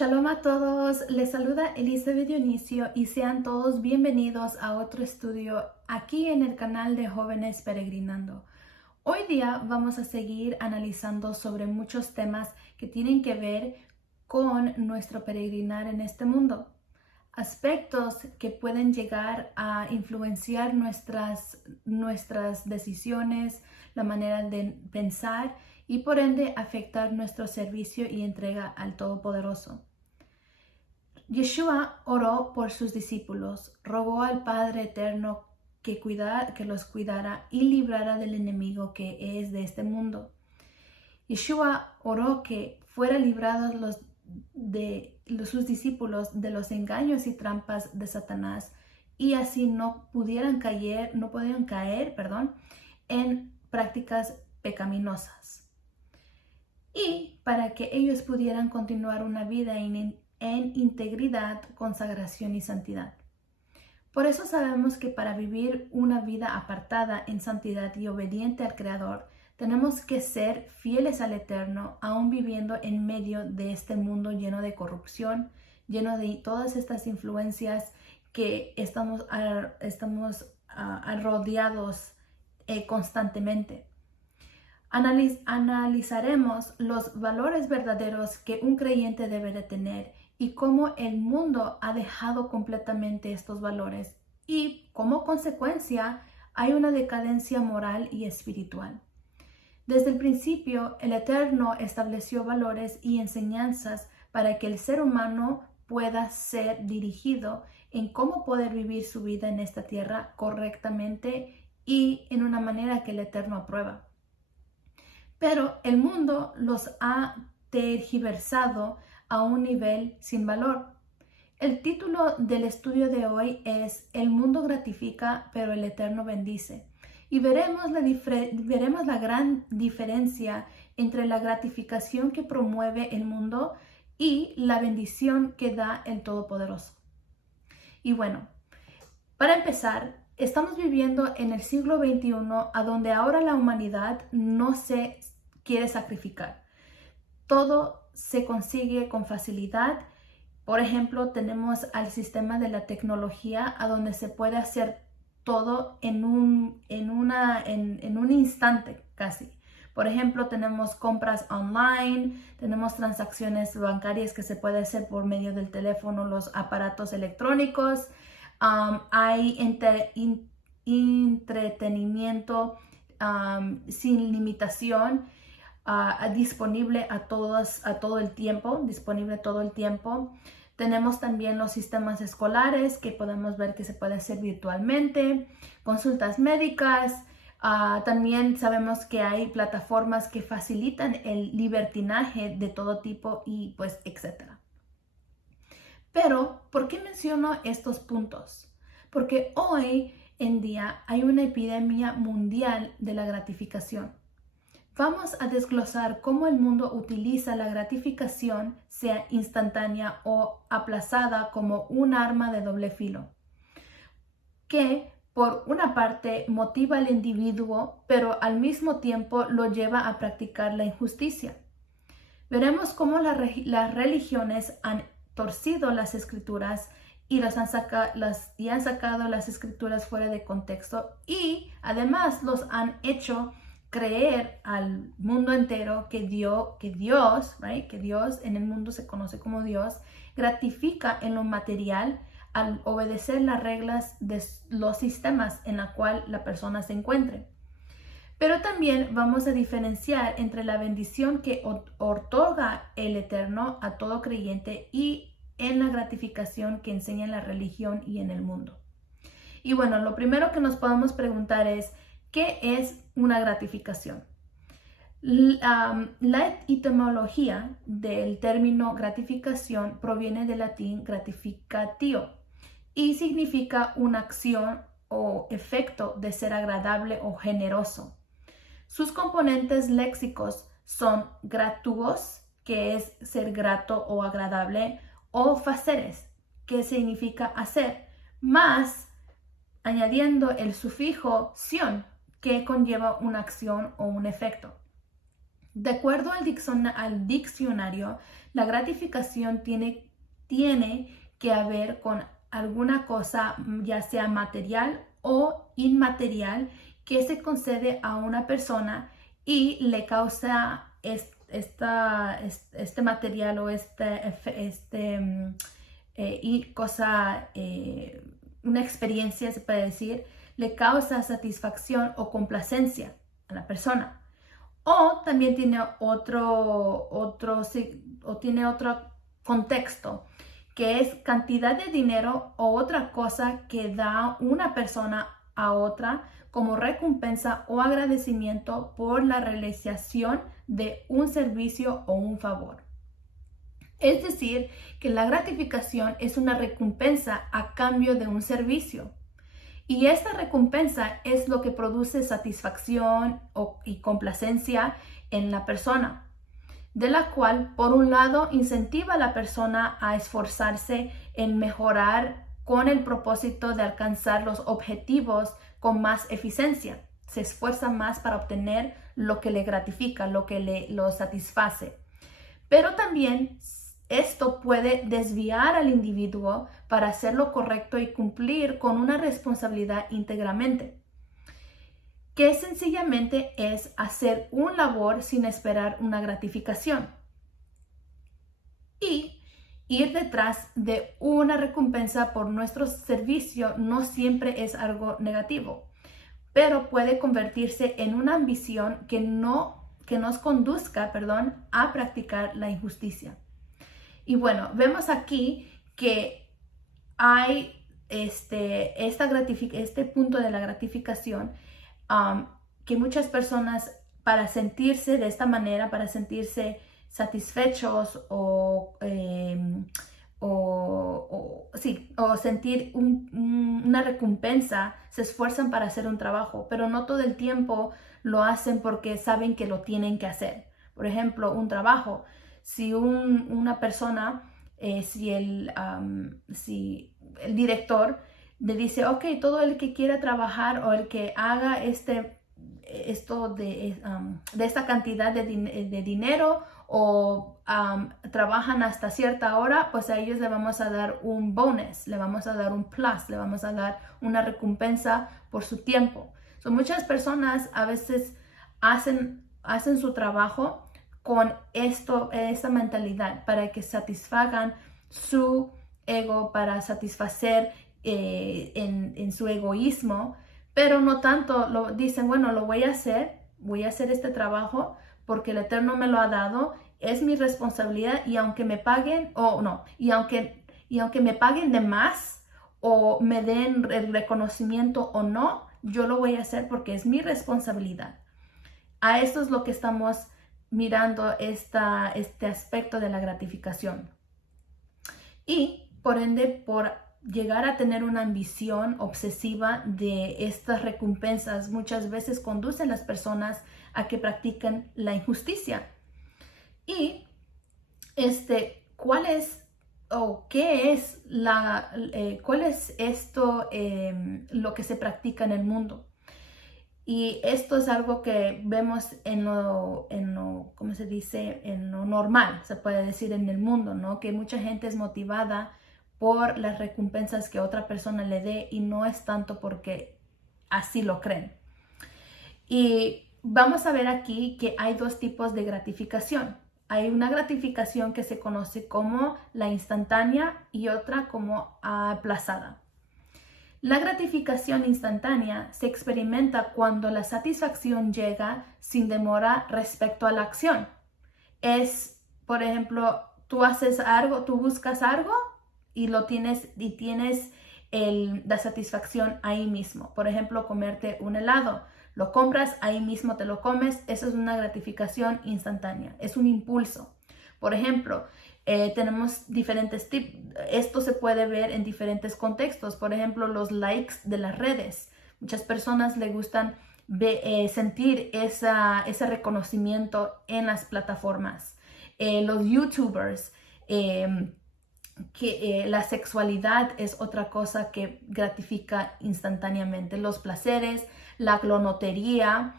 Shalom a todos, les saluda Elizabeth Dionisio y sean todos bienvenidos a otro estudio aquí en el canal de Jóvenes Peregrinando. Hoy día vamos a seguir analizando sobre muchos temas que tienen que ver con nuestro peregrinar en este mundo. Aspectos que pueden llegar a influenciar nuestras decisiones, la manera de pensar y por ende afectar nuestro servicio y entrega al Todopoderoso. Yeshua oró por sus discípulos, rogó al Padre Eterno que los cuidara y librara del enemigo que es de este mundo. Yeshua oró que fuera librados sus discípulos de los engaños y trampas de Satanás y así no pudieran caer, en prácticas pecaminosas. Y para que ellos pudieran continuar una vida en integridad, consagración y santidad. Por eso sabemos que para vivir una vida apartada en santidad y obediente al Creador, tenemos que ser fieles al Eterno, aún viviendo en medio de este mundo lleno de corrupción, lleno de todas estas influencias que estamos rodeados constantemente. Analizaremos los valores verdaderos que un creyente debe de tener y cómo el mundo ha dejado completamente estos valores y como consecuencia hay una decadencia moral y espiritual. Desde el principio, el Eterno estableció valores y enseñanzas para que el ser humano pueda ser dirigido en cómo poder vivir su vida en esta tierra correctamente y en una manera que el Eterno aprueba. Pero el mundo los ha tergiversado a un nivel sin valor. El título del estudio de hoy es El mundo gratifica, pero el Eterno bendice. Y veremos la gran diferencia entre la gratificación que promueve el mundo y la bendición que da el Todopoderoso. Y bueno, para empezar, estamos viviendo en el siglo XXI, a donde ahora la humanidad no se quiere sacrificar. Todo se consigue con facilidad. Por ejemplo, tenemos al sistema de la tecnología, a donde se puede hacer todo en un instante casi. Por ejemplo, tenemos compras online, tenemos transacciones bancarias que se puede hacer por medio del teléfono, los aparatos electrónicos. Hay entretenimiento sin limitación, disponible todo el tiempo. Tenemos también los sistemas escolares que podemos ver que se puede hacer virtualmente, consultas médicas. También sabemos que hay plataformas que facilitan el libertinaje de todo tipo y pues etcétera. Pero, ¿por qué menciono estos puntos? Porque hoy en día hay una epidemia mundial de la gratificación. Vamos a desglosar cómo el mundo utiliza la gratificación, sea instantánea o aplazada, como un arma de doble filo, que por una parte motiva al individuo, pero al mismo tiempo lo lleva a practicar la injusticia. Veremos cómo las religiones han torcido las escrituras y han sacado las escrituras fuera de contexto y además los han hecho creer al mundo entero que Dios, en el mundo se conoce como Dios, gratifica en lo material al obedecer las reglas de los sistemas en la cual la persona se encuentre. Pero también vamos a diferenciar entre la bendición que otorga el Eterno a todo creyente y en la gratificación que enseña en la religión y en el mundo. Y bueno, lo primero que nos podemos preguntar es, ¿qué es una gratificación? La etimología del término gratificación proviene del latín gratificatio y significa una acción o efecto de ser agradable o generoso. Sus componentes léxicos son gratuos, que es ser grato o agradable, o faceres, que significa hacer, más añadiendo el sufijo sion, que conlleva una acción o un efecto. De acuerdo al diccionario, la gratificación tiene que ver con alguna cosa, ya sea material o inmaterial, que se concede a una persona y le causa este material o una experiencia, se puede decir, le causa satisfacción o complacencia a la persona. O también tiene tiene otro contexto, que es cantidad de dinero o otra cosa que da una persona a otra como recompensa o agradecimiento por la realización de un servicio o un favor. Es decir, que la gratificación es una recompensa a cambio de un servicio. Y esta recompensa es lo que produce satisfacción y complacencia en la persona, de la cual, por un lado, incentiva a la persona a esforzarse en mejorar con el propósito de alcanzar los objetivos con más eficiencia. Se esfuerza más para obtener lo que le gratifica, lo que lo satisface. Pero también esto puede desviar al individuo para hacer lo correcto y cumplir con una responsabilidad íntegramente, que sencillamente es hacer un labor sin esperar una gratificación. Y ir detrás de una recompensa por nuestro servicio no siempre es algo negativo, pero puede convertirse en una ambición que nos conduzca, a practicar la injusticia. Y bueno, vemos aquí que hay este punto de la gratificación, que muchas personas, para sentirse de esta manera, para sentirse satisfechos o sentir una recompensa, se esfuerzan para hacer un trabajo, pero no todo el tiempo lo hacen porque saben que lo tienen que hacer. Por ejemplo, un trabajo. Si una persona, si el director le dice, ok, todo el que quiera trabajar o el que haga esto de esta cantidad de dinero o trabajan hasta cierta hora, pues a ellos le vamos a dar un bonus, le vamos a dar un plus, le vamos a dar una recompensa por su tiempo. Muchas personas a veces hacen su trabajo con esta mentalidad para que satisfagan su ego, para satisfacer en su egoísmo, pero no tanto dicen, bueno, voy a hacer este trabajo porque el Eterno me lo ha dado, es mi responsabilidad, y aunque me paguen y aunque me paguen de más o me den el reconocimiento o no, yo lo voy a hacer porque es mi responsabilidad. A esto es lo que estamos mirando, este aspecto de la gratificación. Y por ende, por llegar a tener una ambición obsesiva de estas recompensas, muchas veces conducen a las personas a que practiquen la injusticia. Y ¿cuál es esto, lo que se practica en el mundo? Y esto es algo que vemos en lo ¿cómo se dice? En lo normal, se puede decir, en el mundo, ¿no? Que mucha gente es motivada por las recompensas que otra persona le dé y no es tanto porque así lo creen. Y vamos a ver aquí que hay dos tipos de gratificación. Hay una gratificación que se conoce como la instantánea y otra como aplazada. La gratificación instantánea se experimenta cuando la satisfacción llega sin demora respecto a la acción. Es, por ejemplo, tú haces algo, tú buscas algo y tienes la satisfacción ahí mismo. Por ejemplo, comerte un helado. Lo compras, ahí mismo te lo comes. Eso es una gratificación instantánea. Es un impulso. Por ejemplo, tenemos diferentes tipos. Esto se puede ver en diferentes contextos. Por ejemplo, los likes de las redes. Muchas personas les gustan sentir ese reconocimiento en las plataformas. Los YouTubers, la sexualidad es otra cosa que gratifica instantáneamente. Los placeres, la glonotería,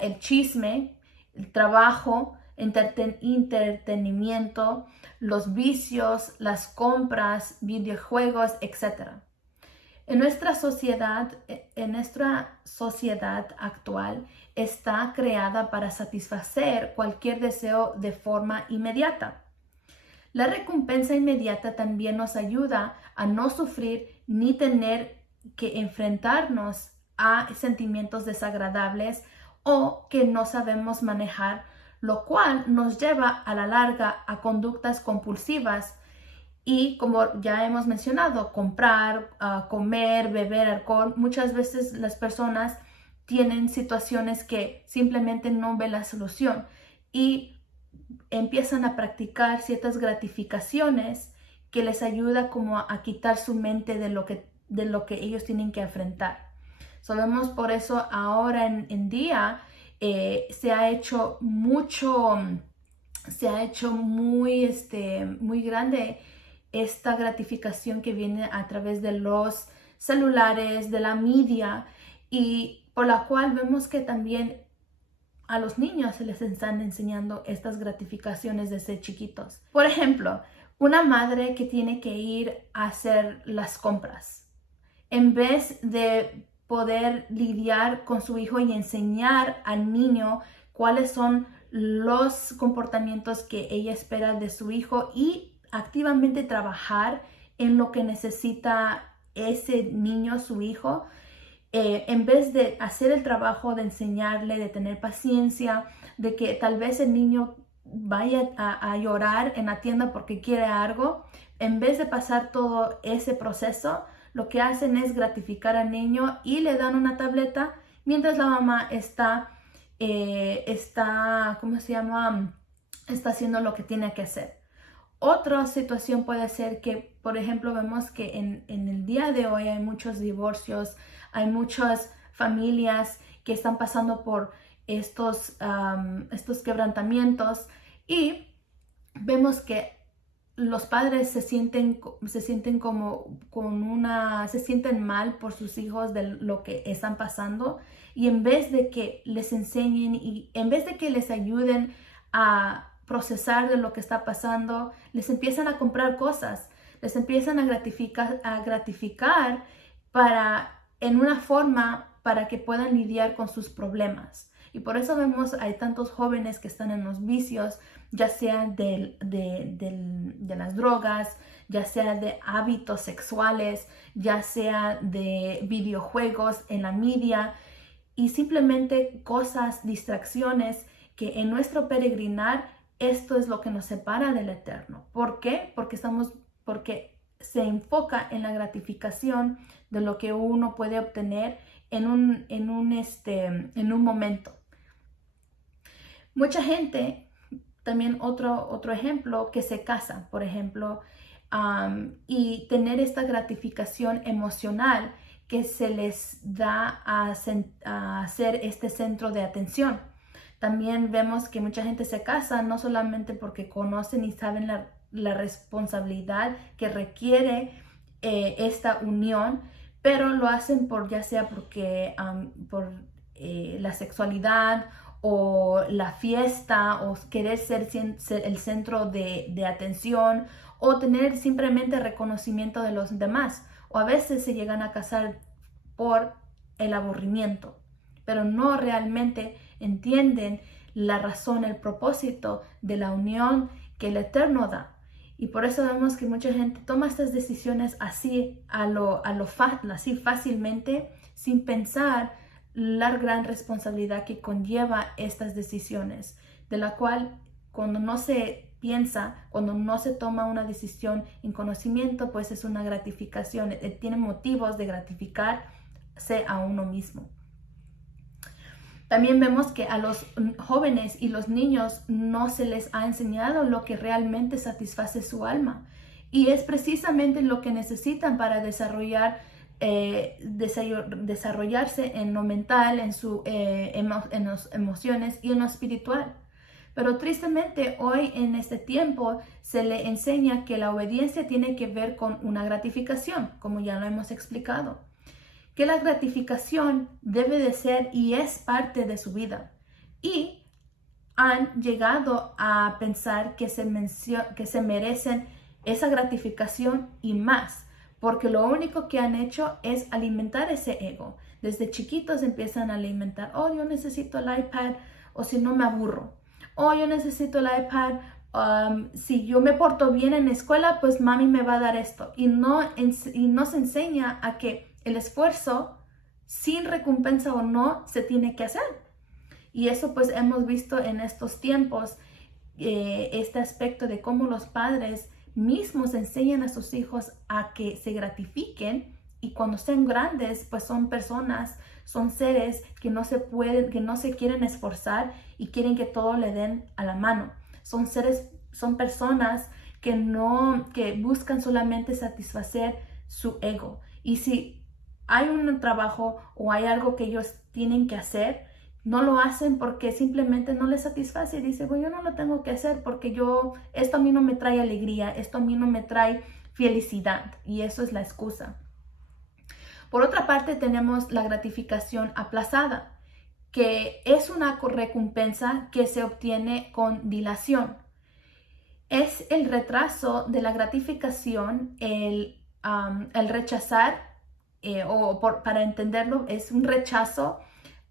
el chisme, el trabajo, entretenimiento, los vicios, las compras, videojuegos, etc. En nuestra sociedad actual está creada para satisfacer cualquier deseo de forma inmediata. La recompensa inmediata también nos ayuda a no sufrir ni tener que enfrentarnos a sentimientos desagradables o que no sabemos manejar, lo cual nos lleva a la larga a conductas compulsivas y, como ya hemos mencionado, comprar, comer, beber alcohol. Muchas veces las personas tienen situaciones que simplemente no ven la solución y empiezan a practicar ciertas gratificaciones que les ayuda como a quitar su mente de lo que ellos tienen que enfrentar. Sabemos por eso ahora en día se ha hecho muy grande esta gratificación que viene a través de los celulares, de la media, y por la cual vemos que también a los niños se les están enseñando estas gratificaciones desde chiquitos. Por ejemplo, una madre que tiene que ir a hacer las compras, en vez de poder lidiar con su hijo y enseñar al niño cuáles son los comportamientos que ella espera de su hijo y activamente trabajar en lo que necesita ese niño, su hijo, en vez de hacer el trabajo de enseñarle, de tener paciencia, de que tal vez el niño vaya a llorar en la tienda porque quiere algo, en vez de pasar todo ese proceso, lo que hacen es gratificar al niño y le dan una tableta mientras la mamá está haciendo lo que tiene que hacer. Otra situación puede ser que, por ejemplo, vemos que en el día de hoy hay muchos divorcios, hay muchas familias que están pasando por estos quebrantamientos y vemos que los padres se sienten mal por sus hijos de lo que están pasando, y en vez de que les enseñen y en vez de que les ayuden a procesar de lo que está pasando, les empiezan a comprar cosas, les empiezan a gratificar en una forma para que puedan lidiar con sus problemas. Y por eso vemos hay tantos jóvenes que están en los vicios, ya sea de las drogas, ya sea de hábitos sexuales, ya sea de videojuegos en la media, y simplemente cosas, distracciones que en nuestro peregrinar esto es lo que nos separa del Eterno. ¿Por qué? Porque se enfoca en la gratificación de lo que uno puede obtener en un momento. Mucha gente, también otro ejemplo, que se casa, por ejemplo, y tener esta gratificación emocional que se les da a ser este centro de atención. También vemos que mucha gente se casa no solamente porque conocen y saben la responsabilidad que requiere esta unión, pero lo hacen ya sea porque por la sexualidad o la fiesta o querer ser el centro de atención o tener simplemente reconocimiento de los demás. O a veces se llegan a casar por el aburrimiento, pero no realmente entienden la razón, el propósito de la unión que el Eterno da. Y por eso vemos que mucha gente toma estas decisiones así, así fácilmente, sin pensar la gran responsabilidad que conlleva estas decisiones, de la cual cuando no se piensa, cuando no se toma una decisión en conocimiento, pues es una gratificación, tiene motivos de gratificarse a uno mismo. También vemos que a los jóvenes y los niños no se les ha enseñado lo que realmente satisface su alma. Y es precisamente lo que necesitan para desarrollarse en lo mental, en las emociones y en lo espiritual. Pero tristemente hoy en este tiempo se le enseña que la obediencia tiene que ver con una gratificación, como ya lo hemos explicado. Que la gratificación debe de ser y es parte de su vida. Y han llegado a pensar que se merecen esa gratificación y más, porque lo único que han hecho es alimentar ese ego. Desde chiquitos empiezan a alimentar, oh, yo necesito el iPad, o si no me aburro. Oh, yo necesito el iPad, si yo me porto bien en la escuela, pues mami me va a dar esto. Y no se enseña a que el esfuerzo, sin recompensa o no, se tiene que hacer. Y eso pues hemos visto en estos tiempos, este aspecto de cómo los padres mismos enseñan a sus hijos a que se gratifiquen, y cuando sean grandes pues son personas, son seres que no se quieren esforzar y quieren que todo le den a la mano. Son personas que buscan solamente satisfacer su ego. Y si hay un trabajo o hay algo que ellos tienen que hacer, no lo hacen porque simplemente no les satisface y dice, bueno, yo no lo tengo que hacer porque esto a mí no me trae alegría, esto a mí no me trae felicidad, y eso es la excusa. Por otra parte, tenemos la gratificación aplazada, que es una recompensa que se obtiene con dilación. Es el retraso de la gratificación, el rechazar, para entenderlo, es un rechazo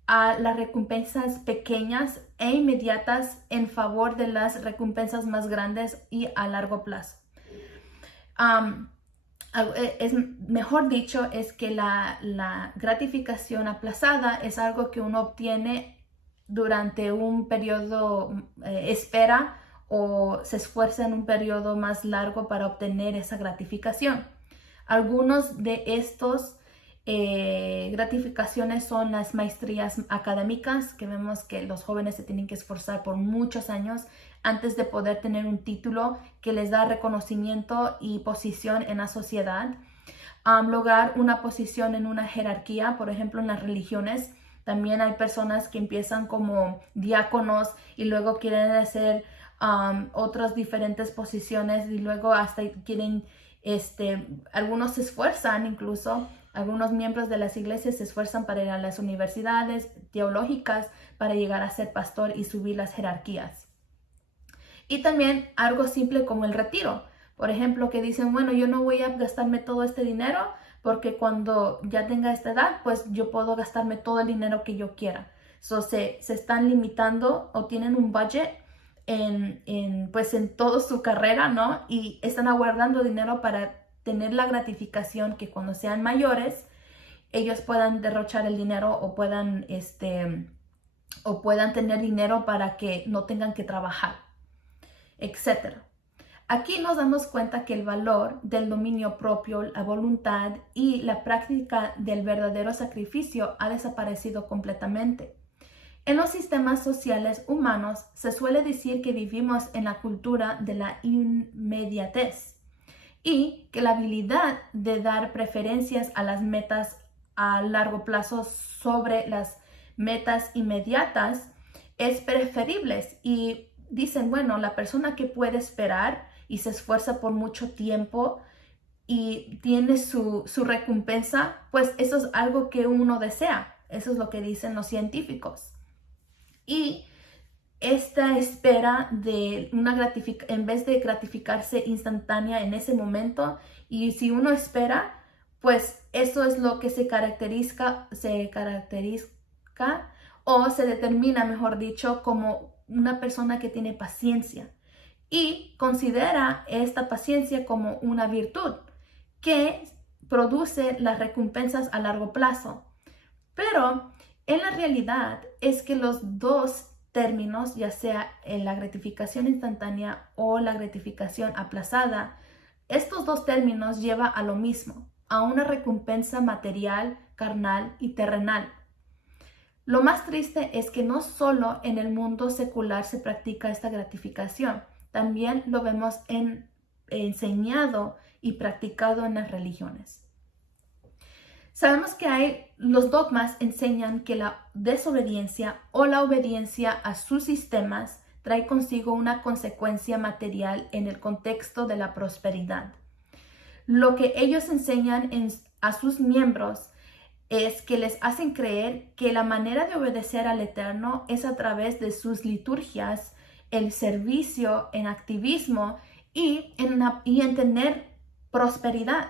a las recompensas pequeñas e inmediatas en favor de las recompensas más grandes y a largo plazo. Mejor dicho, es que la gratificación aplazada es algo que uno obtiene durante un periodo, espera o se esfuerza en un periodo más largo para obtener esa gratificación. Algunos de estos gratificaciones son las maestrías académicas, que vemos que los jóvenes se tienen que esforzar por muchos años antes de poder tener un título que les da reconocimiento y posición en la sociedad. Lograr una posición en una jerarquía, por ejemplo en las religiones. También hay personas que empiezan como diáconos y luego quieren hacer otras diferentes posiciones, y luego hasta quieren, algunos se esfuerzan, incluso algunos miembros de las iglesias se esfuerzan para ir a las universidades teológicas para llegar a ser pastor y subir las jerarquías. Y también algo simple como el retiro. Por ejemplo, que dicen, bueno, yo no voy a gastarme todo este dinero porque cuando ya tenga esta edad, pues yo puedo gastarme todo el dinero que yo quiera. Se están limitando o tienen un budget en toda su carrera, ¿no? Y están aguardando dinero para tener la gratificación que cuando sean mayores, ellos puedan derrochar el dinero o puedan tener dinero para que no tengan que trabajar, etc. Aquí nos damos cuenta que el valor del dominio propio, la voluntad y la práctica del verdadero sacrificio ha desaparecido completamente. En los sistemas sociales humanos se suele decir que vivimos en la cultura de la inmediatez y que la habilidad de dar preferencias a las metas a largo plazo sobre las metas inmediatas es preferible. Y dicen, bueno, la persona que puede esperar y se esfuerza por mucho tiempo y tiene su recompensa, pues eso es algo que uno desea. Eso es lo que dicen los científicos. Y esta espera de en vez de gratificarse instantánea en ese momento, y si uno espera, pues eso es lo que se caracteriza o se determina, mejor dicho, como una persona que tiene paciencia y considera esta paciencia como una virtud que produce las recompensas a largo plazo. Pero en la realidad es que los dos términos, ya sea en la gratificación instantánea o la gratificación aplazada, estos dos términos llevan a lo mismo, a una recompensa material, carnal y terrenal. Lo más triste es que no solo en el mundo secular se practica esta gratificación, también lo vemos enseñado y practicado en las religiones. Sabemos que los dogmas enseñan que la desobediencia o la obediencia a sus sistemas trae consigo una consecuencia material en el contexto de la prosperidad. Lo que ellos enseñan a sus miembros es que les hacen creer que la manera de obedecer al Eterno es a través de sus liturgias, el servicio, en activismo y en tener prosperidad.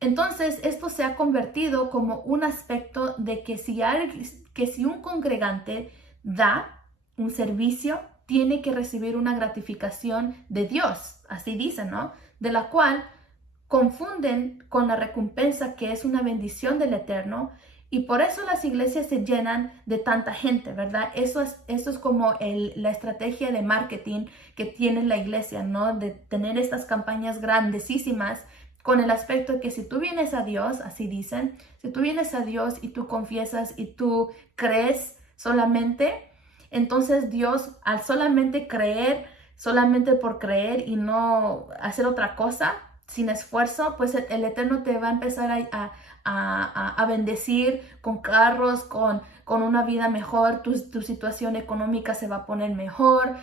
Entonces, esto se ha convertido como un aspecto de que si un congregante da un servicio, tiene que recibir una gratificación de Dios, así dicen, ¿no? De la cual confunden con la recompensa que es una bendición del Eterno, y por eso las iglesias se llenan de tanta gente, ¿verdad? Eso es como la estrategia de marketing que tiene la iglesia, ¿no? De tener estas campañas grandísimas con el aspecto de que si tú vienes a Dios, así dicen, si tú vienes a Dios y tú confiesas y tú crees solamente, entonces Dios, al solamente creer, solamente por creer y no hacer otra cosa, sin esfuerzo, pues el Eterno te va a empezar a bendecir con carros, con una vida mejor, tu situación económica se va a poner mejor,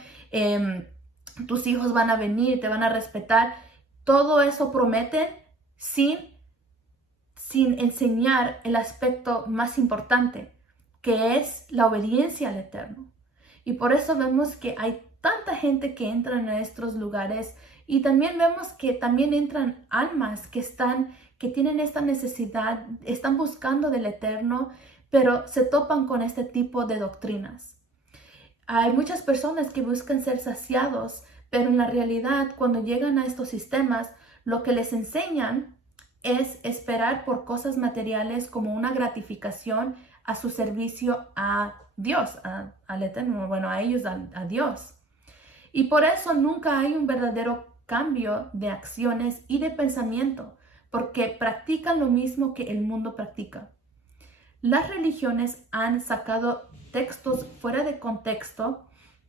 tus hijos van a venir, te van a respetar. Todo eso prometen sin enseñar el aspecto más importante, que es la obediencia al Eterno. Y por eso vemos que hay tanta gente que entra en estos lugares, y también vemos que también entran almas que tienen esta necesidad, están buscando del Eterno, pero se topan con este tipo de doctrinas. Hay muchas personas que buscan ser saciados, pero en la realidad, cuando llegan a estos sistemas, lo que les enseñan es esperar por cosas materiales como una gratificación a su servicio a Dios, al Eterno, bueno, a ellos, a Dios. Y por eso nunca hay un verdadero cambio de acciones y de pensamiento, porque practican lo mismo que el mundo practica. Las religiones han sacado textos fuera de contexto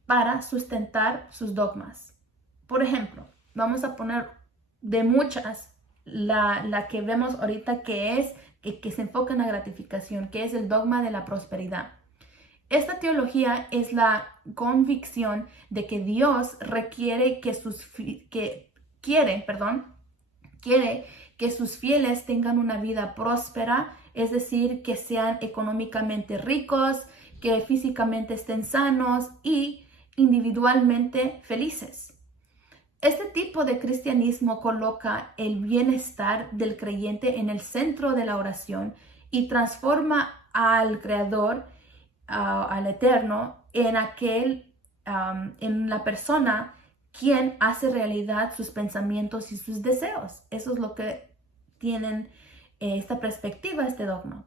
para sustentar sus dogmas. Por ejemplo, vamos a poner de muchas la que vemos ahorita, que se enfoca en la gratificación, que es el dogma de la prosperidad. Esta teología es la convicción de que Dios quiere que sus fieles tengan una vida próspera, es decir, que sean económicamente ricos, que físicamente estén sanos y individualmente felices. Este tipo de cristianismo coloca el bienestar del creyente en el centro de la oración y transforma al Creador, al Eterno, en la persona quien hace realidad sus pensamientos y sus deseos. Eso es lo que tienen esta perspectiva, este dogma.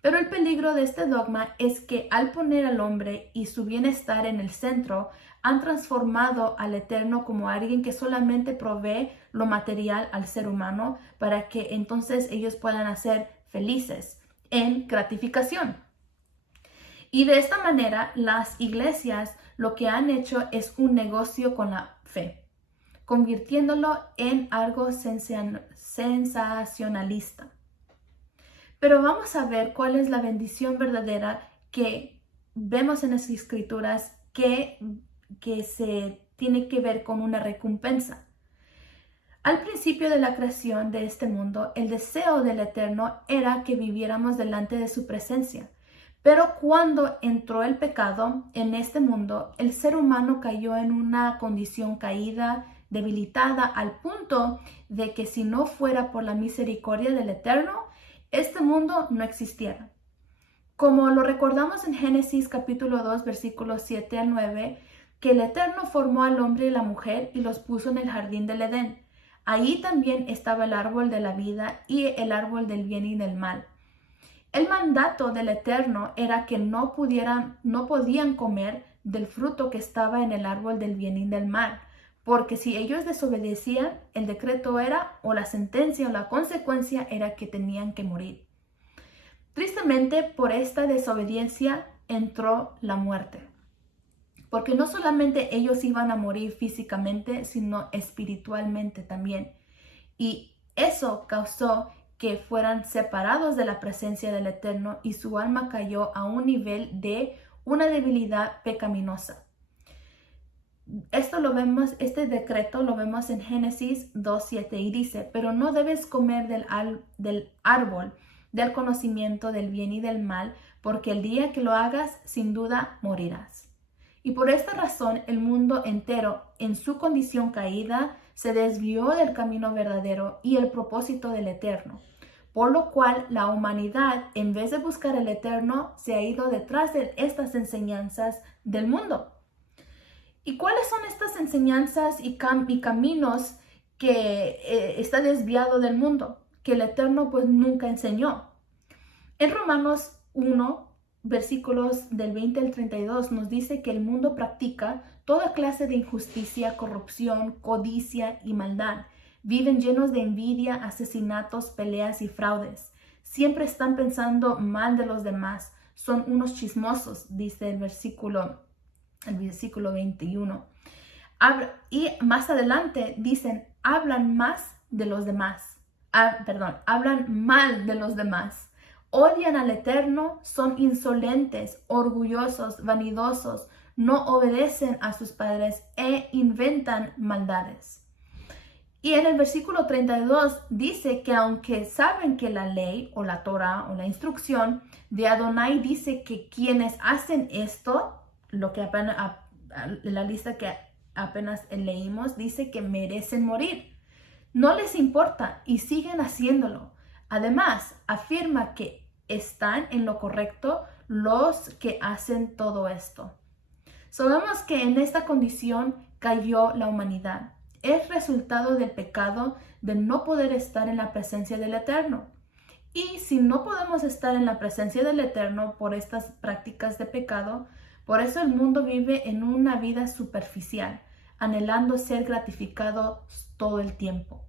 Pero el peligro de este dogma es que al poner al hombre y su bienestar en el centro, han transformado al Eterno como alguien que solamente provee lo material al ser humano para que entonces ellos puedan ser felices en gratificación. Y de esta manera, las iglesias lo que han hecho es un negocio con la fe, convirtiéndolo en algo sensacionalista. Pero vamos a ver cuál es la bendición verdadera que vemos en las escrituras que se tiene que ver con una recompensa. Al principio de la creación de este mundo, el deseo del Eterno era que viviéramos delante de su presencia. Pero cuando entró el pecado en este mundo, el ser humano cayó en una condición caída, debilitada, al punto de que si no fuera por la misericordia del Eterno, este mundo no existiera. Como lo recordamos en Génesis capítulo 2, versículos 7 al 9, que el Eterno formó al hombre y la mujer y los puso en el jardín del Edén. Ahí también estaba el árbol de la vida y el árbol del bien y del mal. El mandato del Eterno era que no podían comer del fruto que estaba en el árbol del bien y del mal, porque si ellos desobedecían, el decreto era, o la sentencia o la consecuencia era que tenían que morir. Tristemente, por esta desobediencia entró la muerte, porque no solamente ellos iban a morir físicamente, sino espiritualmente también. Y eso causó que fueran separados de la presencia del Eterno y su alma cayó a un nivel de una debilidad pecaminosa. Este decreto lo vemos en Génesis 2:7 y dice: pero no debes comer del árbol del conocimiento del bien y del mal, porque el día que lo hagas, sin duda morirás. Y por esta razón el mundo entero, en su condición caída, se desvió del camino verdadero y el propósito del Eterno. Por lo cual la humanidad, en vez de buscar el Eterno, se ha ido detrás de estas enseñanzas del mundo. ¿Y cuáles son estas enseñanzas y caminos que está desviado del mundo, que el Eterno pues nunca enseñó? En Romanos 1, versículos del 20 al 32 nos dice que el mundo practica toda clase de injusticia, corrupción, codicia y maldad. Viven llenos de envidia, asesinatos, peleas y fraudes. Siempre están pensando mal de los demás. Son unos chismosos, dice el versículo 21. Y más adelante dicen, hablan más de los demás. Hablan mal de los demás. Odian al Eterno, son insolentes, orgullosos, vanidosos, no obedecen a sus padres e inventan maldades. Y en el versículo 32 dice que aunque saben que la ley o la Torah o la instrucción de Adonai dice que quienes hacen esto, lo que apenas, la lista que apenas leímos, dice que merecen morir. No les importa y siguen haciéndolo. Además, afirma que están en lo correcto los que hacen todo esto. Sabemos que en esta condición cayó la humanidad. Es resultado del pecado de no poder estar en la presencia del Eterno. Y si no podemos estar en la presencia del Eterno por estas prácticas de pecado, por eso el mundo vive en una vida superficial, anhelando ser gratificado todo el tiempo.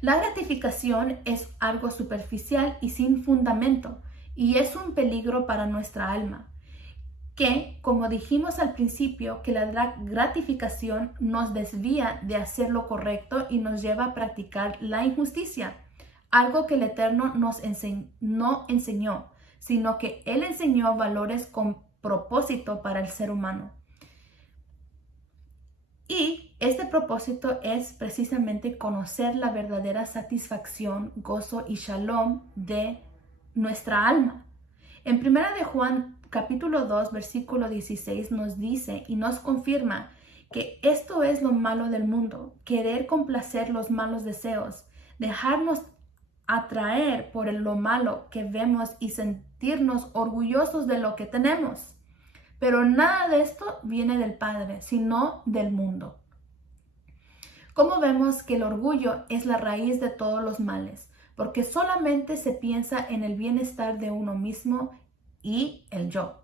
La gratificación es algo superficial y sin fundamento, y es un peligro para nuestra alma. Que, como dijimos al principio, que la gratificación nos desvía de hacer lo correcto y nos lleva a practicar la injusticia, algo que el Eterno no enseñó, sino que Él enseñó valores con propósito para el ser humano. Y este propósito es precisamente conocer la verdadera satisfacción, gozo y shalom de nuestra alma. En 1 de Juan capítulo 2, versículo 16 nos dice y nos confirma que esto es lo malo del mundo, querer complacer los malos deseos, dejarnos atraer por lo malo que vemos y sentirnos orgullosos de lo que tenemos. Pero nada de esto viene del Padre, sino del mundo. Como vemos que el orgullo es la raíz de todos los males, porque solamente se piensa en el bienestar de uno mismo y el yo.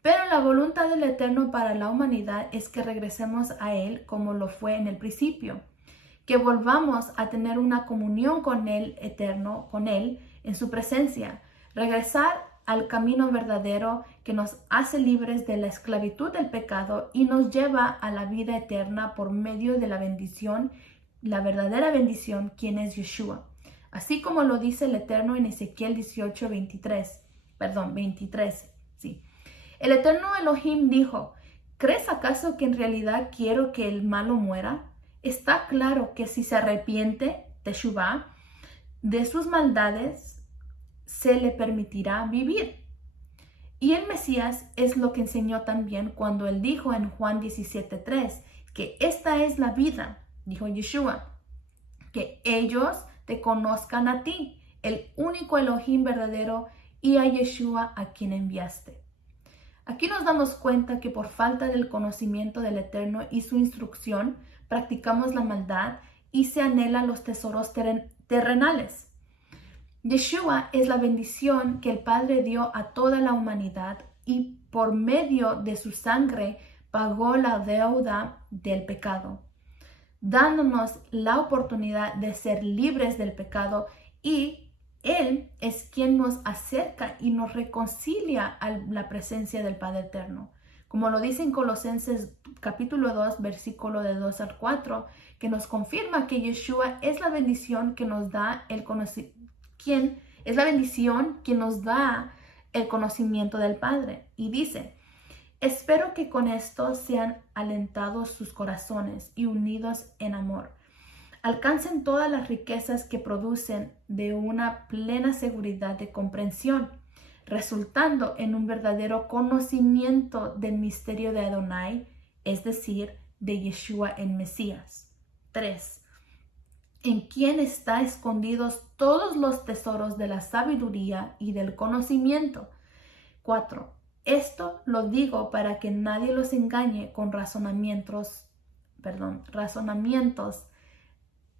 Pero la voluntad del Eterno para la humanidad es que regresemos a Él como lo fue en el principio, que volvamos a tener una comunión con el Eterno, con Él, en su presencia, regresar al camino verdadero que nos hace libres de la esclavitud del pecado y nos lleva a la vida eterna por medio de la bendición, la verdadera bendición, quien es Yeshua. Así como lo dice el Eterno en Ezequiel 23. Sí. El Eterno Elohim dijo, ¿crees acaso que en realidad quiero que el malo muera? Está claro que si se arrepiente, Teshuvah, de sus maldades, se le permitirá vivir. Y el Mesías es lo que enseñó también cuando él dijo en Juan 17:3 que esta es la vida, dijo Yeshua, que ellos te conozcan a ti, el único Elohim verdadero, y a Yeshua a quien enviaste. Aquí nos damos cuenta que por falta del conocimiento del Eterno y su instrucción, practicamos la maldad y se anhelan los tesoros terrenales. Yeshua es la bendición que el Padre dio a toda la humanidad y por medio de su sangre pagó la deuda del pecado, dándonos la oportunidad de ser libres del pecado, y Él es quien nos acerca y nos reconcilia a la presencia del Padre Eterno. Como lo dice en Colosenses capítulo 2, versículo de 2 al 4, que nos confirma que Yeshua es la bendición que nos da el conocimiento, quien es la bendición que nos da el conocimiento del Padre. Y dice, espero que con esto sean alentados sus corazones y unidos en amor, Alcancen todas las riquezas que producen de una plena seguridad de comprensión, resultando en un verdadero conocimiento del misterio de Adonai, es decir, de Yeshua el Mesías. 3. En quien están escondidos todos los tesoros de la sabiduría y del conocimiento. 4. Esto lo digo para que nadie los engañe con razonamientos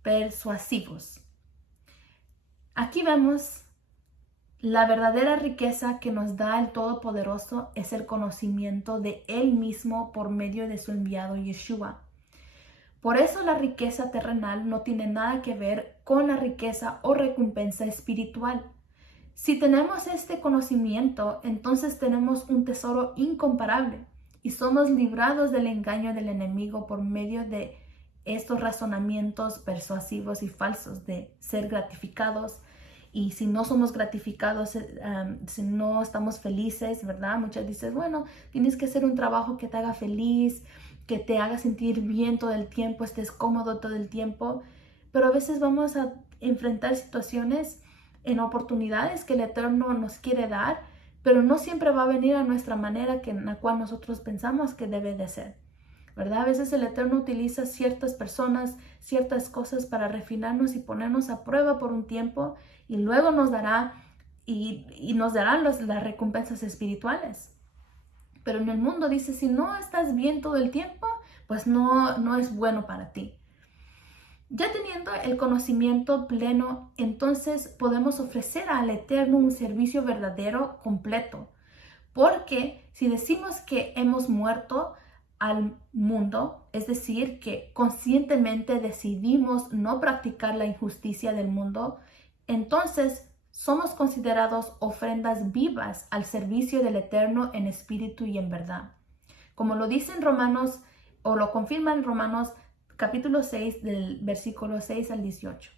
persuasivos. Aquí vemos la verdadera riqueza que nos da el Todopoderoso es el conocimiento de Él mismo por medio de su enviado Yeshua. Por eso la riqueza terrenal no tiene nada que ver con la riqueza o recompensa espiritual. Si tenemos este conocimiento, entonces tenemos un tesoro incomparable y somos librados del engaño del enemigo por medio de estos razonamientos persuasivos y falsos de ser gratificados. Y si no somos gratificados, si no estamos felices, ¿verdad? Muchas dicen, bueno, tienes que hacer un trabajo que te haga feliz, que te haga sentir bien todo el tiempo, estés cómodo todo el tiempo. Pero a veces vamos a enfrentar situaciones en oportunidades que el Eterno nos quiere dar, pero no siempre va a venir a nuestra manera en la cual nosotros pensamos que debe de ser, ¿verdad? A veces el Eterno utiliza ciertas personas, ciertas cosas para refinarnos y ponernos a prueba por un tiempo y luego nos dará y nos darán las recompensas espirituales. Pero en el mundo dice, si no estás bien todo el tiempo, pues no es bueno para ti. Ya teniendo el conocimiento pleno, entonces podemos ofrecer al Eterno un servicio verdadero, completo. Porque si decimos que hemos muerto al mundo, es decir, que conscientemente decidimos no practicar la injusticia del mundo, entonces somos considerados ofrendas vivas al servicio del Eterno en espíritu y en verdad. Como lo dice en Romanos, o lo confirma en Romanos capítulo 6 del versículo 6 al 18.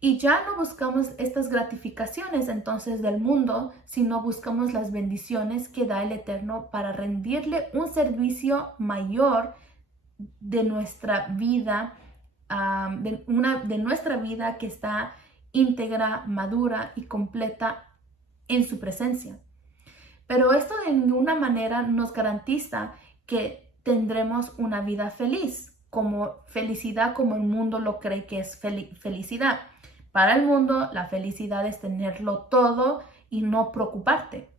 Y ya no buscamos estas gratificaciones entonces del mundo, sino buscamos las bendiciones que da el Eterno para rendirle un servicio mayor de nuestra vida, de nuestra vida que está íntegra, madura y completa en su presencia. Pero esto de ninguna manera nos garantiza que tendremos una vida feliz, como felicidad como el mundo lo cree que es felicidad. Para el mundo, la felicidad es tenerlo todo y no preocuparte.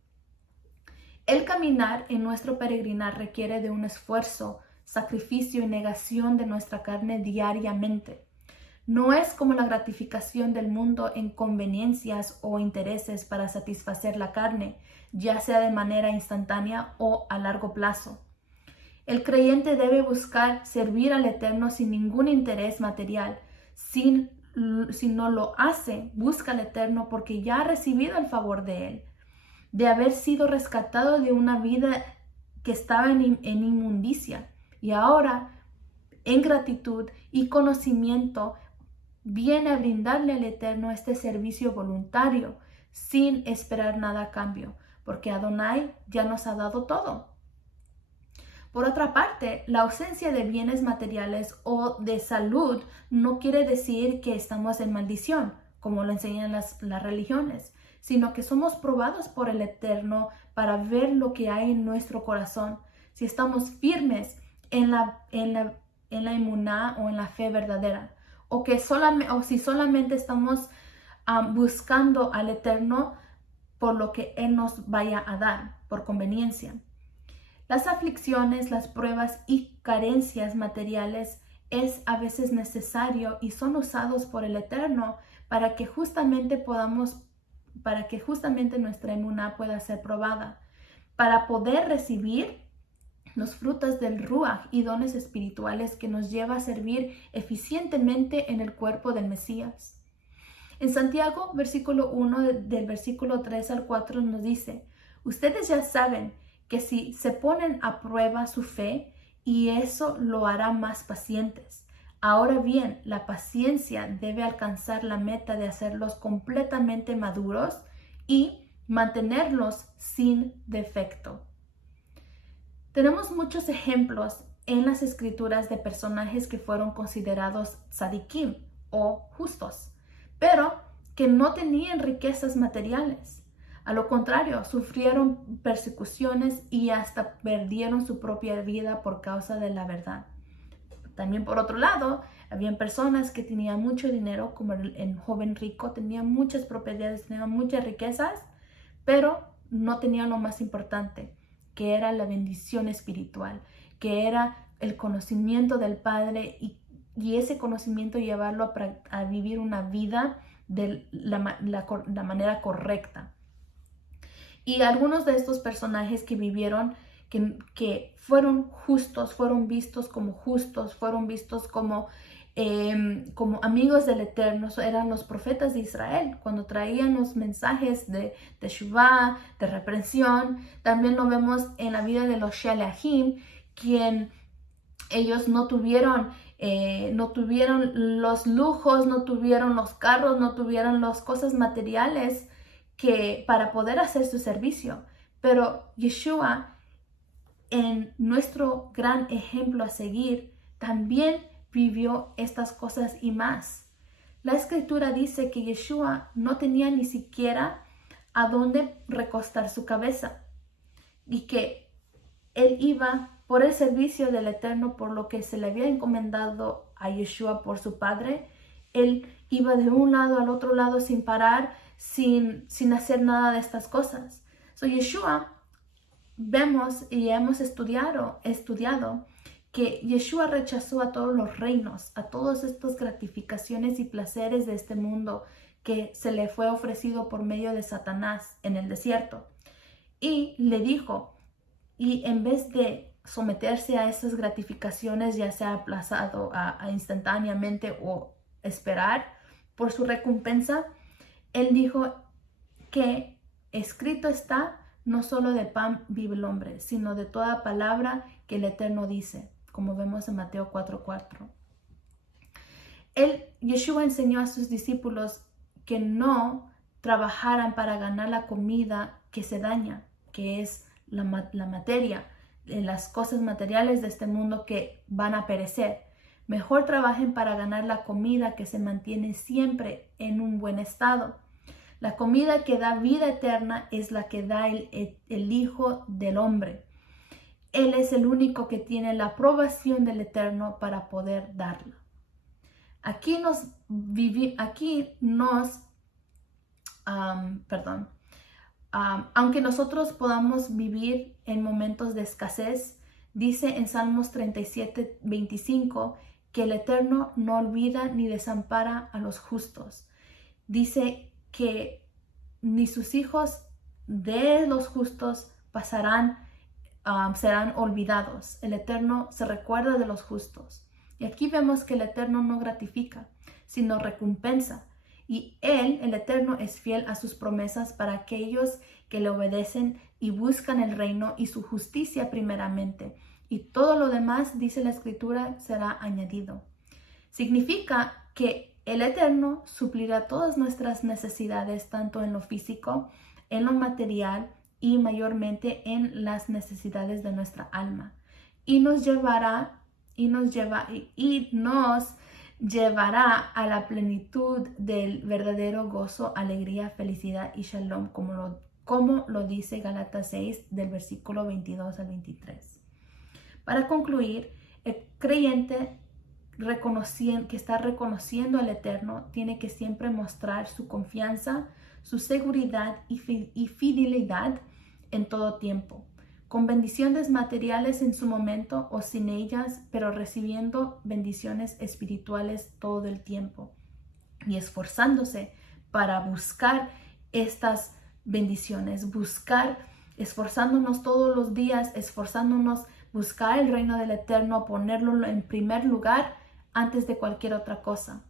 El caminar en nuestro peregrinar requiere de un esfuerzo, sacrificio y negación de nuestra carne diariamente. No es como la gratificación del mundo en conveniencias o intereses para satisfacer la carne, ya sea de manera instantánea o a largo plazo. El creyente debe buscar servir al Eterno sin ningún interés material. Si no lo hace, busca al Eterno porque ya ha recibido el favor de Él, de haber sido rescatado de una vida que estaba en inmundicia. Y ahora, en gratitud y conocimiento, viene a brindarle al Eterno este servicio voluntario, sin esperar nada a cambio, porque Adonai ya nos ha dado todo. Por otra parte, la ausencia de bienes materiales o de salud no quiere decir que estamos en maldición, como lo enseñan las religiones, sino que somos probados por el Eterno para ver lo que hay en nuestro corazón, si estamos firmes en la emuná o en la fe verdadera, o si solamente estamos buscando al Eterno por lo que Él nos vaya a dar, por conveniencia. Las aflicciones, las pruebas y carencias materiales es a veces necesario y son usados por el Eterno para que justamente nuestra emuná pueda ser probada, para poder recibir los frutos del Ruach y dones espirituales que nos lleva a servir eficientemente en el cuerpo del Mesías. En Santiago, versículo 1, del versículo 3 al 4 nos dice, ustedes ya saben que si se ponen a prueba su fe, y eso lo hará más pacientes. Ahora bien, la paciencia debe alcanzar la meta de hacerlos completamente maduros y mantenerlos sin defecto. Tenemos muchos ejemplos en las escrituras de personajes que fueron considerados tzadikim o justos, pero que no tenían riquezas materiales. A lo contrario, sufrieron persecuciones y hasta perdieron su propia vida por causa de la verdad. También por otro lado, habían personas que tenían mucho dinero, como el joven rico, tenían muchas propiedades, tenían muchas riquezas, pero no tenían lo más importante, que era la bendición espiritual, que era el conocimiento del Padre y ese conocimiento llevarlo a vivir una vida de la manera correcta. Y algunos de estos personajes que vivieron, que fueron justos, fueron vistos como justos, fueron vistos como amigos del Eterno, eran los profetas de Israel, cuando traían los mensajes de Teshuvah, de reprensión. También lo vemos en la vida de los Shelahim, quien ellos no tuvieron los lujos, no tuvieron los carros, no tuvieron las cosas materiales para poder hacer su servicio. Pero Yeshua, en nuestro gran ejemplo a seguir, también vivió estas cosas y más. La escritura dice que Yeshua no tenía ni siquiera a dónde recostar su cabeza y que él iba por el servicio del Eterno, por lo que se le había encomendado a Yeshua por su Padre. Él iba de un lado al otro lado sin parar, sin hacer nada de estas cosas. Yeshua, vemos y hemos estudiado que Yeshua rechazó a todos los reinos, a todas estas gratificaciones y placeres de este mundo que se le fue ofrecido por medio de Satanás en el desierto. Y le dijo, y en vez de someterse a estas gratificaciones, ya sea aplazado a instantáneamente o esperar por su recompensa, él dijo que escrito está, no solo de pan vive el hombre, sino de toda palabra que el Eterno dice, como vemos en Mateo 4:4. Yeshua enseñó a sus discípulos que no trabajaran para ganar la comida que se daña, que es la materia, las cosas materiales de este mundo que van a perecer. Mejor trabajen para ganar la comida que se mantiene siempre en un buen estado. La comida que da vida eterna es la que da el Hijo del Hombre. Él es el único que tiene la aprobación del Eterno para poder darla. Aunque nosotros podamos vivir en momentos de escasez, dice en Salmos 37:25 que el Eterno no olvida ni desampara a los justos. Dice que ni sus hijos de los justos serán olvidados. El Eterno se recuerda de los justos. Y aquí vemos que el Eterno no gratifica, sino recompensa. Y Él, el Eterno, es fiel a sus promesas para aquellos que le obedecen y buscan el reino y su justicia primeramente. Y todo lo demás, dice la Escritura, será añadido. Significa que el Eterno suplirá todas nuestras necesidades, tanto en lo físico, en lo material y mayormente en las necesidades de nuestra alma. Y nos llevará a la plenitud del verdadero gozo, alegría, felicidad y shalom, como lo dice Gálatas 6, del versículo 22 al 23. Para concluir, el creyente que está reconociendo al Eterno tiene que siempre mostrar su confianza, su seguridad y fidelidad en todo tiempo, con bendiciones materiales en su momento o sin ellas, pero recibiendo bendiciones espirituales todo el tiempo y esforzándose para buscar estas bendiciones, esforzándonos todos los días, buscar el reino del Eterno, ponerlo en primer lugar antes de cualquier otra cosa,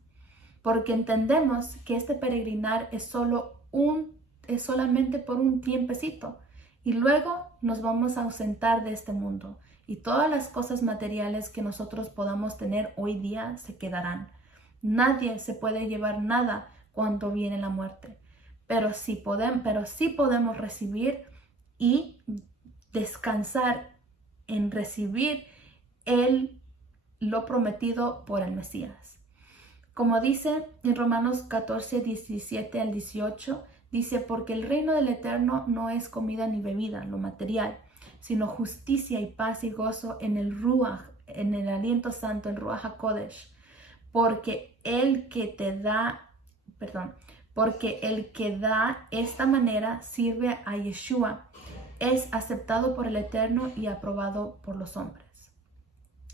porque entendemos que este peregrinar es solamente por un tiempecito y luego nos vamos a ausentar de este mundo y todas las cosas materiales que nosotros podamos tener hoy día se quedarán. Nadie se puede llevar nada cuando viene la muerte, pero sí podemos recibir y descansar en recibir lo prometido por el Mesías. Como dice en Romanos 14, 17 al 18, dice, porque el reino del Eterno no es comida ni bebida, lo material, sino justicia y paz y gozo en el Ruach, en el aliento santo, el Ruach HaKodesh. Porque el que da esta manera sirve a Yeshua, es aceptado por el Eterno y aprobado por los hombres.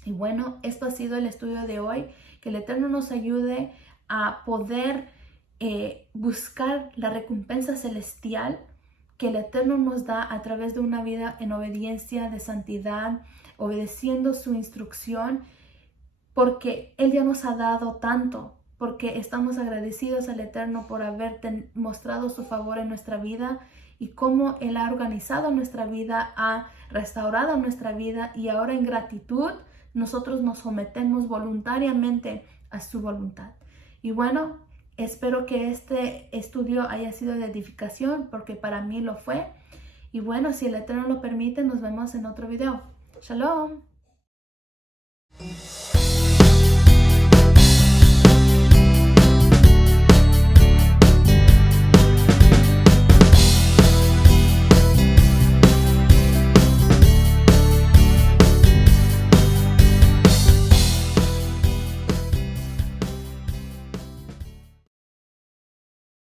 Y bueno, esto ha sido el estudio de hoy. Que el Eterno nos ayude a poder buscar la recompensa celestial que el Eterno nos da a través de una vida en obediencia, de santidad, obedeciendo su instrucción, porque Él ya nos ha dado tanto, porque estamos agradecidos al Eterno por haber mostrado su favor en nuestra vida y cómo Él ha organizado nuestra vida, ha restaurado nuestra vida, y ahora en gratitud nosotros nos sometemos voluntariamente a su voluntad. Y bueno, espero que este estudio haya sido de edificación, porque para mí lo fue. Y bueno, si el Eterno lo permite, nos vemos en otro video. Shalom.